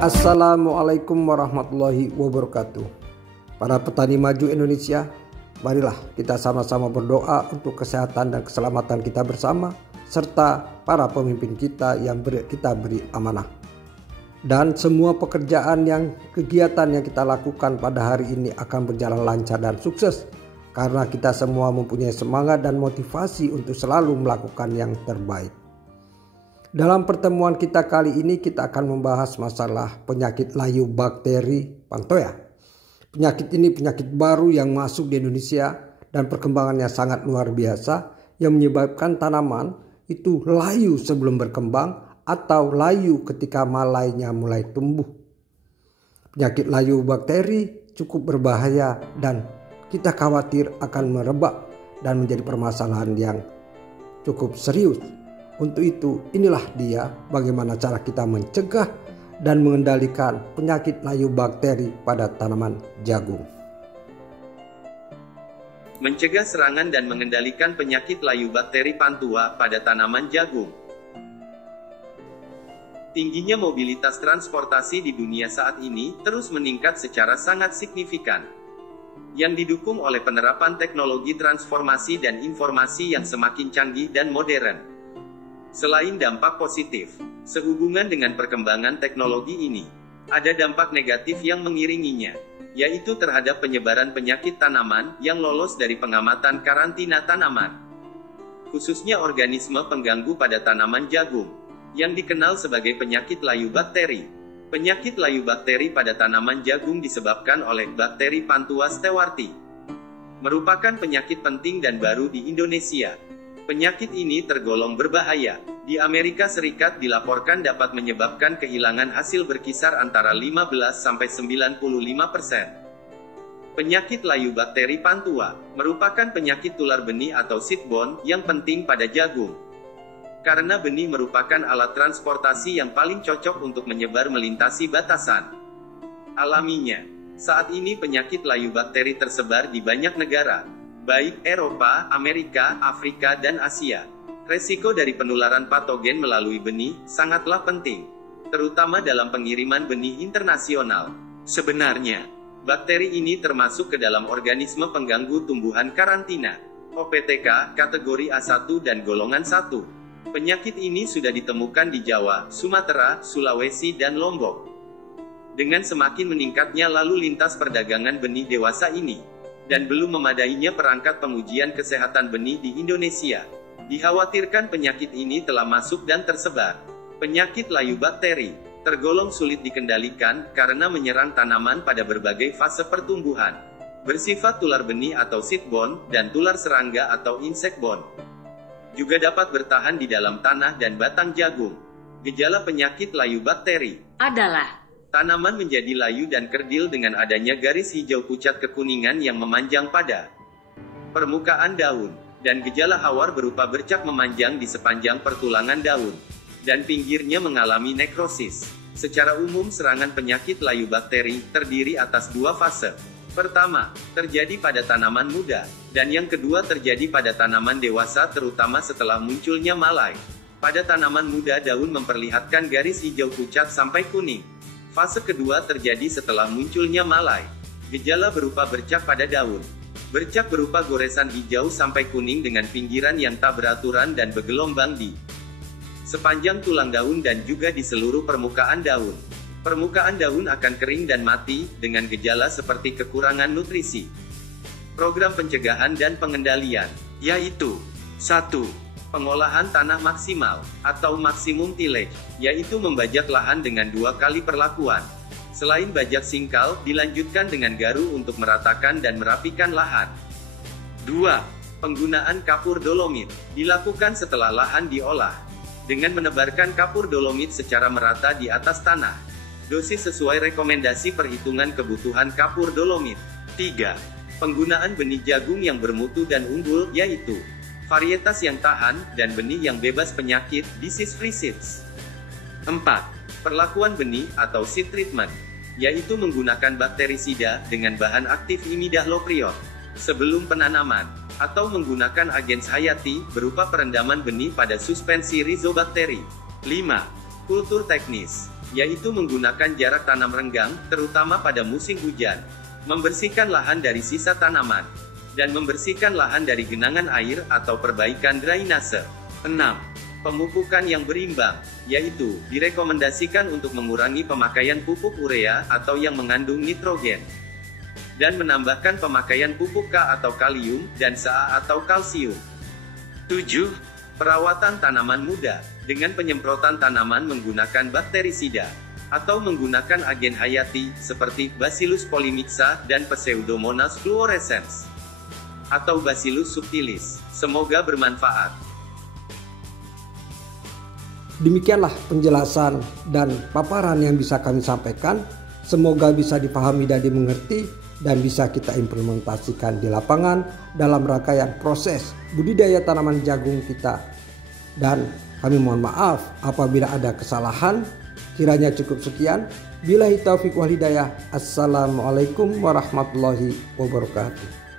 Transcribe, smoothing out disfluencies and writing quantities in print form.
Assalamualaikum warahmatullahi wabarakatuh. Para petani maju Indonesia, marilah kita sama-sama berdoa untuk kesehatan dan keselamatan kita bersama, serta para pemimpin kita yang kita beri amanah. Dan semua pekerjaan kegiatan yang kita lakukan pada hari ini akan berjalan lancar dan sukses, karena kita semua mempunyai semangat dan motivasi untuk selalu melakukan yang terbaik. Dalam pertemuan kita kali ini kita akan membahas masalah penyakit layu bakteri Pantoya. Penyakit ini penyakit baru yang masuk di Indonesia dan perkembangannya sangat luar biasa, yang menyebabkan tanaman itu layu sebelum berkembang atau layu ketika malainya mulai tumbuh. Penyakit layu bakteri cukup berbahaya dan kita khawatir akan merebak dan menjadi permasalahan yang cukup serius. Untuk itu, inilah dia bagaimana cara kita mencegah dan mengendalikan penyakit layu bakteri pada tanaman jagung. Mencegah serangan dan mengendalikan penyakit layu bakteri Pantua pada tanaman jagung. Tingginya mobilitas transportasi di dunia saat ini terus meningkat secara sangat signifikan, yang didukung oleh penerapan teknologi transformasi dan informasi yang semakin canggih dan modern. Selain dampak positif, sehubungan dengan perkembangan teknologi ini, ada dampak negatif yang mengiringinya, yaitu terhadap penyebaran penyakit tanaman yang lolos dari pengamatan karantina tanaman, khususnya organisme pengganggu pada tanaman jagung, yang dikenal sebagai penyakit layu bakteri. Penyakit layu bakteri pada tanaman jagung disebabkan oleh bakteri Pantua stewarti, merupakan penyakit penting dan baru di Indonesia. Penyakit ini tergolong berbahaya. Di Amerika Serikat dilaporkan dapat menyebabkan kehilangan hasil berkisar antara 15–95%. Penyakit layu bakteri Pantua merupakan penyakit tular benih atau seedborne yang penting pada jagung, karena benih merupakan alat transportasi yang paling cocok untuk menyebar melintasi batasan alaminya. Saat ini penyakit layu bakteri tersebar di banyak negara, baik Eropa, Amerika, Afrika, dan Asia. Resiko dari penularan patogen melalui benih sangatlah penting, terutama dalam pengiriman benih internasional. Sebenarnya, bakteri ini termasuk ke dalam organisme pengganggu tumbuhan karantina, OPTK, kategori A1 dan golongan 1. Penyakit ini sudah ditemukan di Jawa, Sumatera, Sulawesi, dan Lombok. Dengan semakin meningkatnya lalu lintas perdagangan benih dewasa ini, dan belum memadainya perangkat pengujian kesehatan benih di Indonesia, dikhawatirkan penyakit ini telah masuk dan tersebar. Penyakit layu bakteri tergolong sulit dikendalikan karena menyerang tanaman pada berbagai fase pertumbuhan, bersifat tular benih atau seedborne, dan tular serangga atau insectborne. Juga dapat bertahan di dalam tanah dan batang jagung. Gejala penyakit layu bakteri adalah tanaman menjadi layu dan kerdil dengan adanya garis hijau pucat kekuningan yang memanjang pada permukaan daun, dan gejala hawar berupa bercak memanjang di sepanjang pertulangan daun, dan pinggirnya mengalami nekrosis. Secara umum serangan penyakit layu bakteri terdiri atas dua fase. Pertama, terjadi pada tanaman muda, dan yang kedua terjadi pada tanaman dewasa terutama setelah munculnya malai. Pada tanaman muda daun memperlihatkan garis hijau pucat sampai kuning. Fase kedua terjadi setelah munculnya malai. Gejala berupa bercak pada daun. Bercak berupa goresan hijau sampai kuning dengan pinggiran yang tak beraturan dan bergelombang di sepanjang tulang daun dan juga di seluruh permukaan daun. Permukaan daun akan kering dan mati, dengan gejala seperti kekurangan nutrisi. Program pencegahan dan pengendalian, yaitu 1. Pengolahan tanah maksimal, atau maksimum tillage, yaitu membajak lahan dengan 2 kali perlakuan. Selain bajak singkal, dilanjutkan dengan garu untuk meratakan dan merapikan lahan. 2. Penggunaan kapur dolomit, dilakukan setelah lahan diolah, dengan menebarkan kapur dolomit secara merata di atas tanah. Dosis sesuai rekomendasi perhitungan kebutuhan kapur dolomit. 3. Penggunaan benih jagung yang bermutu dan unggul, yaitu varietas yang tahan, dan benih yang bebas penyakit, disease-free seeds. 4. Perlakuan benih, atau seed treatment, yaitu menggunakan bakterisida, dengan bahan aktif imidacloprid, sebelum penanaman, atau menggunakan agens hayati, berupa perendaman benih pada suspensi Rhizobacteri. 5. Kultur teknis. yaitu menggunakan jarak tanam renggang, terutama pada musim hujan, membersihkan lahan dari sisa tanaman, dan membersihkan lahan dari genangan air atau perbaikan drainase. 6. Pemupukan yang berimbang, yaitu direkomendasikan untuk mengurangi pemakaian pupuk urea atau yang mengandung nitrogen, dan menambahkan pemakaian pupuk K atau kalium, dan Sa atau kalsium. 7. Perawatan tanaman muda, dengan penyemprotan tanaman menggunakan bakterisida, atau menggunakan agen hayati, seperti Bacillus polymixa, dan Pseudomonas fluorescens, atau Bacillus subtilis. Semoga bermanfaat. Demikianlah penjelasan dan paparan yang bisa kami sampaikan. Semoga bisa dipahami dan dimengerti, dan bisa kita implementasikan di lapangan dalam rangkaian proses budidaya tanaman jagung kita. Dan kami mohon maaf apabila ada kesalahan. Kiranya cukup sekian. Billahi taufiq wal hidayah. Assalamualaikum warahmatullahi wabarakatuh.